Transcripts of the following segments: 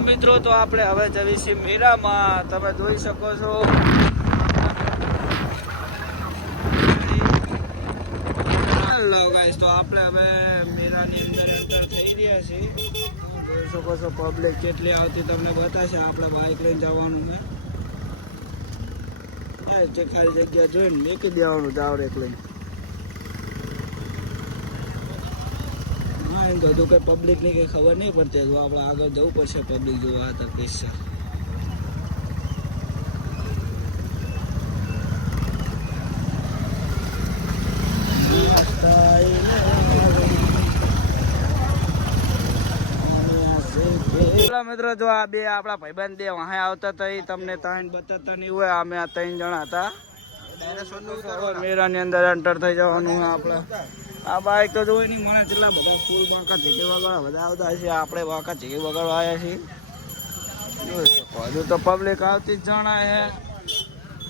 મિત્રો તો આપણે હવે જવી છીએ મેળામાં. તમે જોઈ શકો છો હેલો ગાઈસ, તો આપણે હવે મેળાની અંદર એન્ટર થઈ રહ્યા છીએ. જોઈ શકો છો પબ્લિક કેટલી આવતી તમને બતાવશે. આપણે બાઇક લઈને જવાનું છે, ખાલી જગ્યા જોઈને મેકી દેવાનું જાવડેક લઈને. હા, એમ કીધું કે પબ્લિકની કંઈ ખબર નહીં પડતી, તો આપણે આગળ જવું પડશે પબ્લિક જોવા હતા પૈસા. મિત્રો જો આ બે આપણા ભાઈબંધ બે વહાં આવતા હતા, એ તમને ત્રણ બતાવતા નહીં હોય. અમે આ 3 જણા હતા. મેળાની અંદર એન્ટર થઈ જવાનું આપણે. આ બાઈક તો જોઈ નહીં મને કેટલા બધા ફૂલ બાંકા ચીકી વગાડવા બધા આવતા હશે. આપણે બાંકા ચીકી વગાડવા આવ્યા છીએ. હજુ તો પબ્લિક આવતી જ જણાય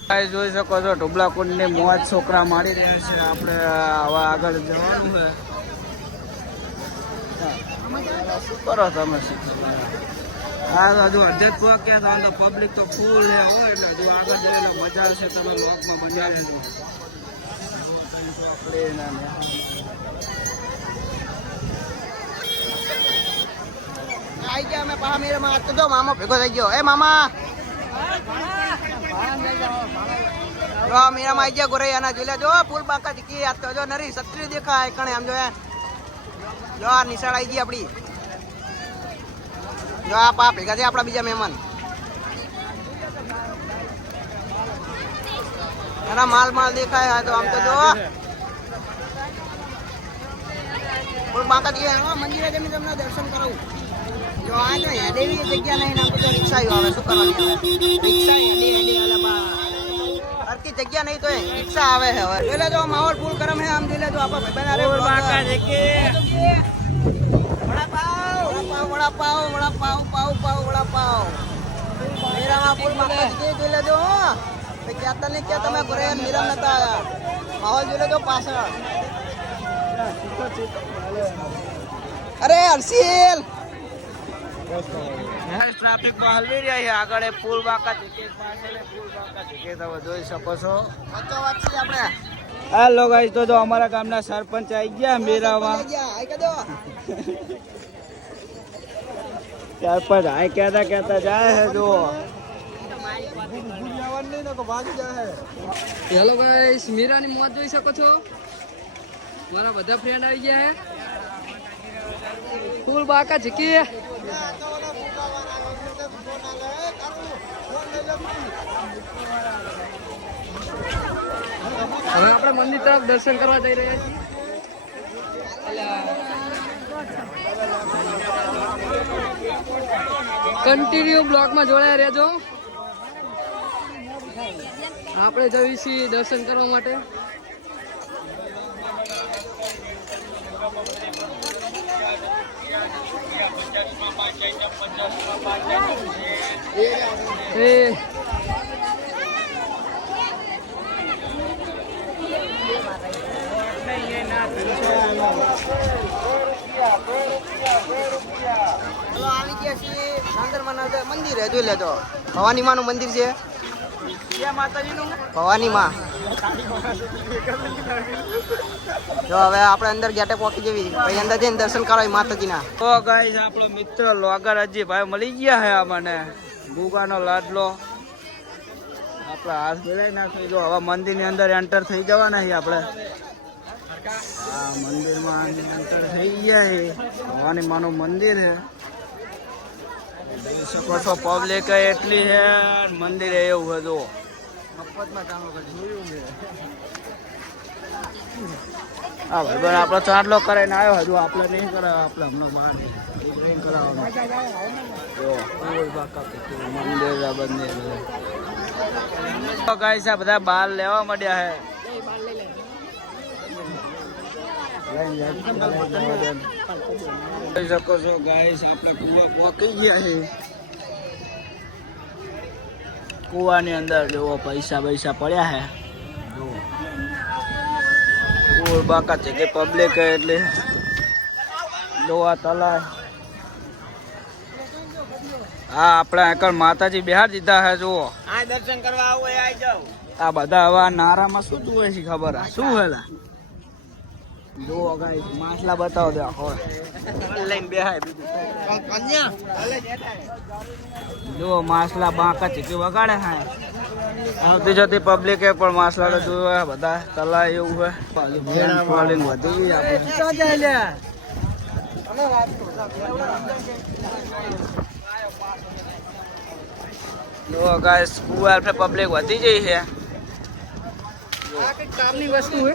છે. જોઈ શકો છો ઢુબલા કુંડની મોજ છોકરા મારી રહ્યા છે. આપણે હવે આગળ જવાનું છે. શું કરો તમે? હા, હજુ અડધે જ ક્યાં તો પબ્લિક તો ફૂલ હોય એટલે હજુ આગળ જઈને મજા આવશે. તમે લોકમાં બન્યા રહેજો. આઈ ગયા અમે પા મેળામાં. તો જો મામા ભેગો થઈ ગયો. એ મામા જો મેળામાં આવી ગયા ગોરૈયાના. જોઈ લે જો ફૂલ બાકા ચીકી. આ તો જો નરી સત્રી દેખાય કણે આમ જો. જો આ નિશાળ આવી ગઈ આપડી. જો આ પા ભેગા છે આપડા બીજા મહેમાન. એના માલ દેખાય. તો આમ તો જો ફૂલ બાકા ચીકી. મંદિરે જઈને તમને દર્શન કરાવું. જો આ જો હેડેવી જગ્યા નહીં. આમ તો રિક્ષા આવે. શું કરવાની? રિક્ષા હેડી હરકી જગ્યા નહીં તો રિક્ષા આવે છે હવે. જોઈ લેજો માહોલ ફૂલ ગરમ છે. આમ જોઈ લેજો આપણા ભાઈબંધ વડાપાવ મેરામાં ફૂલ બાકા ચીકી. જોઈ લેજો ક્યાં ને ક્યાં તમે ઘરે મેરા નતા આવ્યા. માહોલ જોઈ લેજો પાછળ. અરે હર્ષિલ ટ્રાફિક માં હલવી રહ્યા છે. આગળ ફૂલ બાકા ચીકી, પાછળ ફૂલ બાકા ચીકી. તમે જોઈ શકો છો. આપણે હેલો ગાઈસ, તો જો અમારા ગામના સરપંચ આવી ગયા મેળામાં. સરપંચ હાય કહેતા જાય છે. જો હેલો ગાઈસ, મીરાની મોજ જોઈ શકો છો. મારા બધા ફ્રેન્ડ આવી ગયા છે. ફૂલ બાકા ચીકી. હવે આપણે મંદિર તરફ દર્શન કરવા જઈ રહ્યા છીએ. કન્ટિન્યુ બ્લોકમાં જોડાયા રહેજો. આપણે જઈએ છીએ દર્શન કરવા માટે. આવી ગયા છીએ મંદિર. જોઈ લેજો ભવાની માં નું મંદિર છે. ભવાની માં. જો હવે આપણે અંદર ગેટે પહોંચી જવી. પછી અંદર જઈને દર્શન કરવા માતાજીના. તો ગાઈસ, આપણો મિત્ર લોગર અજીભાઈ મળી ગયા છે મને. ગુગાનો લાડલો. આપણા હાથ મિલાવી નાખી. જો હવે મંદિરની અંદર એન્ટર થઈ જવાના છીએ આપણે. આ મંદિરમાં એન્ટર થઈ ગયા છે. ભવાની માનું મંદિર છે. જોઈ શકો છો પબ્લિક એટલી છે. મંદિર એવું હતું મફતમાં કામ જોયું મેં. હા ભાઈ બન આપણો ચાંદલો કરાવીને આવ્યો. હજુ આપણે નહીં કરાવે. આપણે હમણાં બહાર નહીં કરાવવાનું. જો મંદિર બંદિર ગાઈસ, આ બધા બાર લેવા માંડ્યા છે. જોઈ શકો છો ગાઈસ, આપણે કુવા પહોંચી ગયા છે. કુવાની અંદર જો પૈસા પડ્યા છે. ફૂલ બાકા છે કે પબ્લિક એટલે જોવા તલાય. હા આપણે આગળ માતાજી બિહાર દીધા હે જુઓ. આ દર્શન કરવા આવો એ આવી જાવ. આ બધા હવે આ નારામાં શું જુએ છે ખબર હે શું હેલા જુઓ ગાઈસ માછલા બતાવો દે આખો લઈને બેહાય બીજું કન્યા જુઓ માછલા બાંકા ચીકી વગાડે હા આવતી જતી પબ્લિક એ પણ માછલા તો જોવે બધા તલા એવું હે ફોલિંગ વધી ગઈ આપણે જુઓ ગાઈસ કુવાર पे પબ્લિક વધી ગઈ છે આ કઈ કામની વસ્તુ હે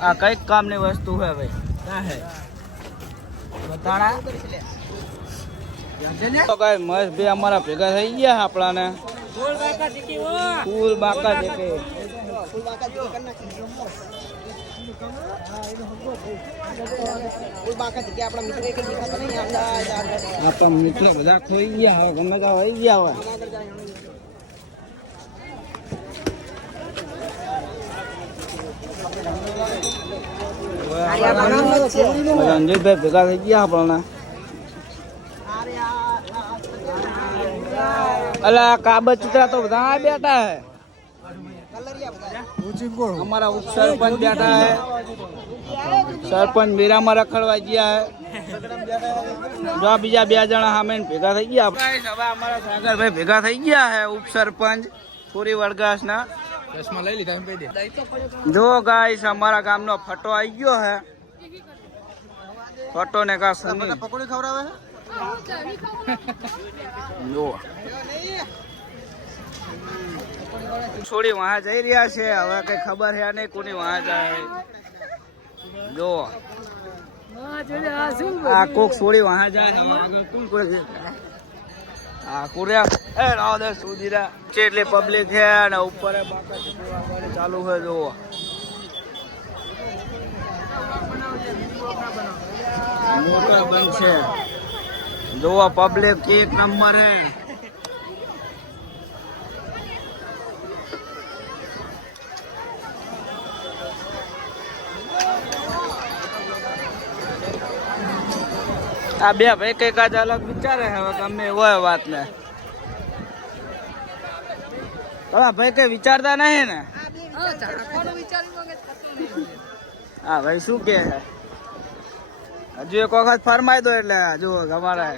આ કઈક કામની વસ્તુ હે ભાઈ ક્યાં હે બતાણા તો ગાઈસ મસ્ત બે અમારા ભેગા થઈ ગયા આપણાને ફૂલ બાકા દેખે ફૂલ બાકા જો કર નાખી ફૂલ બાકા કે આપણા મિત્ર એક દેખાતા નહીં અમદાવાદ આપણા મિત્ર બધા ખોઈ ગયા હવે ગમે ત્યાં વહી ગયા હોય રંજીતભાઈ ભેગા થઈ ગયા આપણને અલા કાબત ચિત્રા તો બધા બેઠા હે અમારા ઉપસરપંચ બેઠા હે સરપંચ મેરામાં રખડવા ગયા હે જો બીજા બે જણા સામે ભેગા થઈ ગયા હવે અમારા સાગરભાઈ ભેગા થઈ ગયા હે ઉપસરપંચ થોડી વડગાસના ચશ્મા લઈ લીધા એમ કહી દે જો ગાઈસ અમારા ગામનો ફટો આવી ગયો હે ફટો ને કા સની પકોડી ખવડાવે જો છોડી વહાં જઈ રહ્યા છે હવે કઈ ખબર હે નહીં કોની વહાં જાય જો આ કોક છોડી વહાં જાય હવે આગળ કોણ કોઈ આ કુર્યા એ રાવ દે સુધીરા એટલે પબ્લિક છે અને ઉપર બાકા ચીકવા ચાલુ છે જો મોટા બંધ છે જો પબ્લિક એક નંબર હે આ બે ભાઈ કઈક આજ અલગ વિચારે હવે ગમે હોય વાત ને ભાઈ કઈ વિચારતા નહીં ને હા ભાઈ શું કે હજુ એક વખત ફરમાઈ દો એટલે જુઓ અમારા